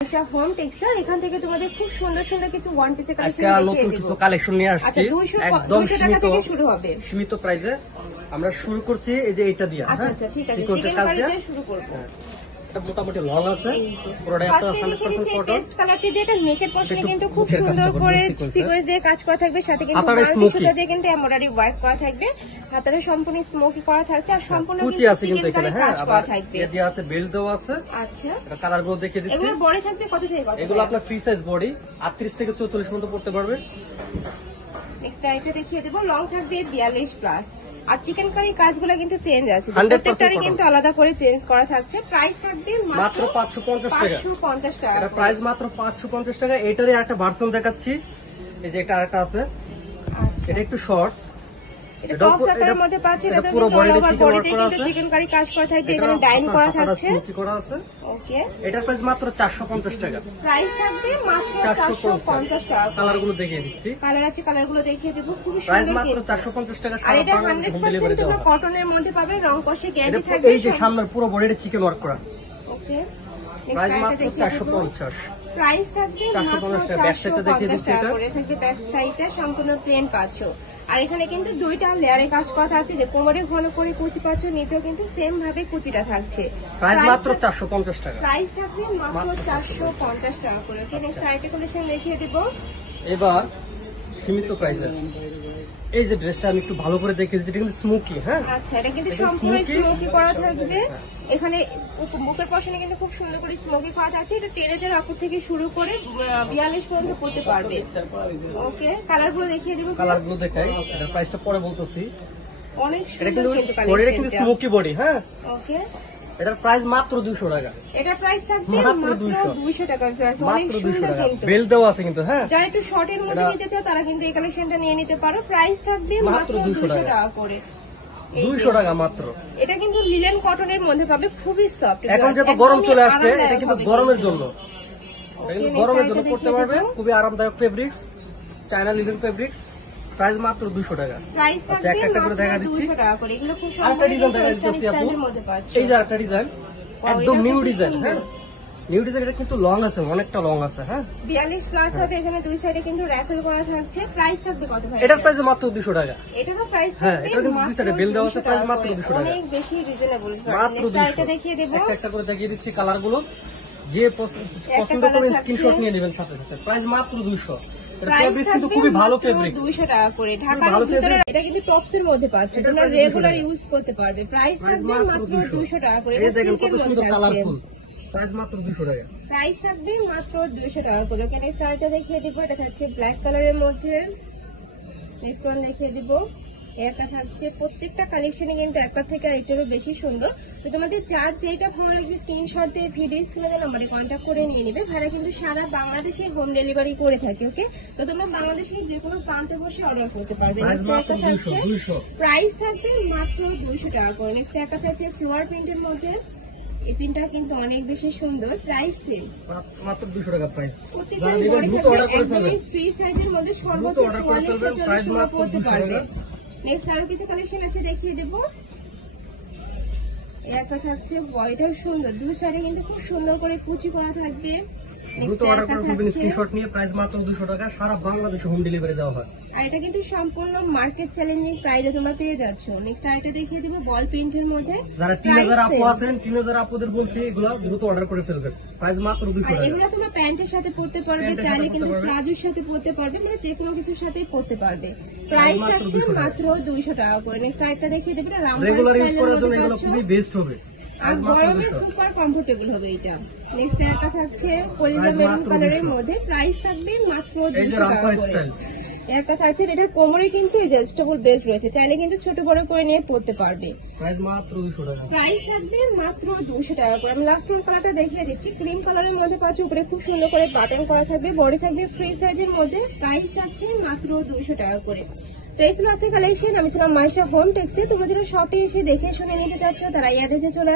Home textile এখান থেকে তোমাদের খুব সুন্দর সুন্দর কিছু ওয়ান পিসের কালেকশন নতুন কিছু কালেকশন নিয়ে আসছি। একদম সীমিত প্রাইসে আমরা শুরু করছি। এই যে এটা দিয়ে আচ্ছা ঠিক আছে, চিকেন কারি দিয়ে শুরু করব। এটা মোটামুটি লং আছে, পুরোটাই আপনার 100% কটন। টেক্সট কালারটি দিয়ে এটা নেকের পোরশনে কিন্তু খুব সুন্দর করে সিকোয়েন্স দিয়ে কাজ করা থাকবে, সাথে কিন্তু সুতা দিয়ে কিন্তু এমব্রয়ডারি ওয়ার্ক করা থাকবে। হাতারে সম্পূর্ণ স্মোকি করা থাকছে আর সম্পূর্ণ কুচি আছে কিন্তু এখানে। হ্যাঁ, আবার এর দিয়ে আছে বেল্ট দেওয়া আছে। আচ্ছা, এটা কালারগুলো দেখিয়ে দিচ্ছি। এগুলো বডি থাকবে কত থেকে কত? এগুলো আপনার ফ্রি সাইজ বডি 38 থেকে 44 পর্যন্ত পড়তে পারবে। নেক্সট আইটেম দেখিয়ে দেব, লং থাকবে 42 প্লাস। আর চিকেন কারি কাজগুলো কিন্তু চেঞ্জ আছে, প্রত্যেকটারই কিন্তু আলাদা করে চেঞ্জ করা থাকছে। প্রাইস থাকবে মাত্র 550 টাকা। 550 টাকা এটা প্রাইস মাত্র 550 টাকা। এটারই একটা ভার্সন দেখাচ্ছি। এই যে এটা আরেকটা আছে। আচ্ছা, এটা একটু শর্টস, এটা টপ আকারের মধ্যে পাচ্ছেন। এটা পুরো বডিতে চিকেন কারি কাজ করা থাকবে, এখানে ডাইন করা থাকছে, স্মোকি করা আছে। ওকে, এটার প্রাইস মাত্র 450 টাকা। প্রাইস থাকবে মাত্র 450 টাকা। কালারগুলো দেখিয়ে দিচ্ছি। কালার আছে, কালারগুলো দেখিয়ে দেব। খুব সুন্দর, প্রাইস মাত্র 450 টাকা। আর এটা 100% তোমরা কটনের মধ্যে পাবে, রং কষে গ্যারান্টি থাকবে। এই যে সামনের পুরো বডিতে চিকেন ওয়ার্ক করা। ওকে, প্রাইস মাত্র 450। প্রাইস থাকবে 450 টাকা। ব্যাক সাইডটা দেখিয়ে দিচ্ছি। এটা করে থাকবে, ব্যাক সাইডটা সম্পূর্ণ প্লেন পাচ্ছো। আর এখানে কিন্তু দুইটা লেয়ারে কাজ করা থাকছে, যে কোমরে ঘন করে কুচি পাচ্ছ, নিচেও কিন্তু সেম ভাবে কুচিটা থাকছে। প্রাইস মাত্র 450 টাকা। প্রাইস থাকবে মাত্র 450 টাকা করে। ওকে, নেক্সট আরেকটা কালেকশন দেখিয়ে দেব। এবার সীমিত প্রাইসে এই যে ড্রেসটা আমি একটু ভালো করে দেখিয়ে দিচ্ছি। এটা কিন্তু স্মোকি। হ্যাঁ, আচ্ছা, এটা কিন্তু সম্পূর্ণ স্মোকি করা থাকবে। এখানে মুখের পশনে কিন্তু খুব সুন্দর করে স্মোকি করা থাকছে। এটা 10 অক্ষর থেকে শুরু করে 42 পর্যন্ত করতে পারবে। ওকে, কালারগুলো দেখিয়ে দেব। কালারগুলো দেখাই, এটা প্রাইসটা পরে বলতেছি। অনেক এটা সুন্দর কিন্তু কিন্তু বডিটা কিন্তু স্মোকি বডি। হ্যাঁ, ওকে, এটার প্রাইস মাত্র 200 টাকা। এটার প্রাইস থাকবে মাত্র মাত্র 200 টাকা। মাত্র 200 টাকা। বেল দেওয়া আছে কিন্তু। হ্যাঁ, যারা একটু শর্টের মধ্যে নিতে চাও তারা কিন্তু এই কালেকশনটা নিয়ে নিতে পারো। প্রাইস থাকবে মাত্র 200 টাকা করে। 200 টাকা মাত্র। এটা কিন্তু লিলেন কটনের মধ্যে পাবে, খুবই সফট। এখন যেহেতু গরম চলে আসছে, এটা কিন্তু গরমের জন্য, গরমের জন্য পড়তে পারবে। খুবই আরামদায়ক fabrics, China linen fabrics. Price মাত্র 200 টাকা। আচ্ছা, একটা করে দেখা দিচ্ছি। আরেকটা ডিজাইন দেখা দিচ্ছি আপু। এই যে আরেকটা ডিজাইন, একদম নিউ ডিজাইন। হ্যাঁ, নিউ ডিজাইন। এটা কিন্তু লং আছে, অনেকটা লং আছে। হ্যাঁ, 42 প্লাস হবে। এখানে দুই সাইডে কিন্তু র‍্যাফেল করা থাকছে। প্রাইস থাকবে কত ভাই? এটার প্রাইস মাত্র 200 টাকা। এটারও প্রাইস থাকবে। হ্যাঁ, এটা কিন্তু দুই সাইডে বেল দেওয়া আছে। প্রাইস মাত্র 200 টাকা। অনেক বেশি রিজনেবল। মাত্র 200 এটা দেখিয়ে দেব। একটা করে দেখিয়ে দিচ্ছি কালারগুলো। যে পছন্দ করবেন স্ক্রিনশট নিয়ে নেবেন সাথে সাথে। প্রাইস মাত্র 200। ফেব্রিক্স কিন্তু খুবই ভালো ফেব্রিক্স। 200 টাকা করে। ঢাকার ভিতরে এটা কিন্তু টপসের মধ্যে পাচ্ছেন, তোমরা রেগুলার ইউজ করতে পারবে। প্রাইস থাকবে মাত্র 200 টাকা করে। এই দেখেন কত সুন্দর কালারফুল। প্রাইস মাত্র 200 টাকা। প্রাইস থাকবে মাত্র 200 টাকা করে। এখানে স্টাইলটা দেখিয়ে দিব। এটা থাকছে ব্ল্যাক কালারের মধ্যে। নেক্সট ওয়ান দেখিয়ে দিব। একটা থাকছে, প্রত্যেকটা কালেকশনে কিন্তু একটা থেকে আরেকটারও বেশি সুন্দর। তো তোমাদের যার যেটা ভালো লাগবে স্ক্রিনশট দিয়ে ভিডিও স্ক্রিনে নাম্বারে কন্ট্যাক্ট করে নিয়ে নেবে। ভাড়া কিন্তু সারা বাংলাদেশে হোম ডেলিভারি করে থাকে। ওকে, তো তোমরা বাংলাদেশে যে কোনো প্রান্তে বসে অর্ডার করতে পারবে। প্রাইস থাকবে মাত্র 200 টাকা করে। নেক্সট একটা থাকছে ফ্লোয়ার প্রিন্টের মধ্যে। এই প্রিন্টটা কিন্তু অনেক বেশি সুন্দর। প্রাইস সেম, মাত্র 200 টাকা প্রাইস। একদমই ফ্রি সাইজের মধ্যে সর্বোচ্চ 44 তোমরা পড়তে পারবে। নেক্সট আরো কিছু কালেকশন আছে, দেখিয়ে দেবো। একটা থাকছে বয়টাও সুন্দর, দুই সাইডে কিন্তু খুব সুন্দর করে কুচি করা থাকবে। স্ক্রিনশট নিয়ে প্রাইস মাত্র 200 টাকা। সারা বাংলাদেশে হোম ডেলিভারি দেওয়া হয়। আর এটা কিন্তু সম্পূর্ণ মার্কেট চ্যালেঞ্জিং প্রাইসে তোমরা পেয়ে যাচ্ছ। নেক্সট আইটা দেখিয়ে দিব বল প্রিন্টের মধ্যে। যারা টিনেজার আপু আছেন, টিনেজার আপুদের বলছি এগুলো দ্রুত অর্ডার করে ফেলবেন। প্রাইস মাত্র 200 টাকা। এগুলো তোমরা প্যান্টের সাথে পরতে পারবে, চাইলে কিন্তু প্লাজোর সাথে পরতে পারবে, মানে যে কোনো কিছুর সাথে পরতে পারবে। প্রাইস থাকছে মাত্র 200 টাকা করে। নেক্সট আইটা দেখিয়ে দেব। রেগুলার ইউজ করার জন্য এগুলো খুবই বেস্ট হবে। আর গরমে সুপার কমফোর্টেবল হবে এটা। নেক্সট একটা থাকছে কলিজা মেরুন কালারের মধ্যে। প্রাইস থাকবে মাত্র 200 টাকা করে। একটা থাকছে, এটার কোমরে কিন্তু অ্যাডজাস্টেবল বেল্ট রয়েছে, চাইলে কিন্তু ছোট বড় করে নিয়ে পড়তে পারবে। প্রাইস মাত্র 200 টাকা। প্রাইস থাকবে মাত্র 200 টাকা করে। আমি লাস্ট ওয়ান কালারটা দেখিয়ে দিচ্ছি। ক্রিম কালারের মধ্যে পাচ্ছ, উপরে খুব সুন্দর করে বাটন করা থাকবে, বডি থাকবে ফ্রি সাইজের মধ্যে। প্রাইস থাকছে মাত্র 200 টাকা করে। তো এই ছিল আজকে কালেকশন। আমি ছিলাম মাইশা হোম টেক্সে। তোমরা যারা শপে এসে দেখে শুনে নিতে চাচ্ছ তারা এই অ্যাড্রেসে চলে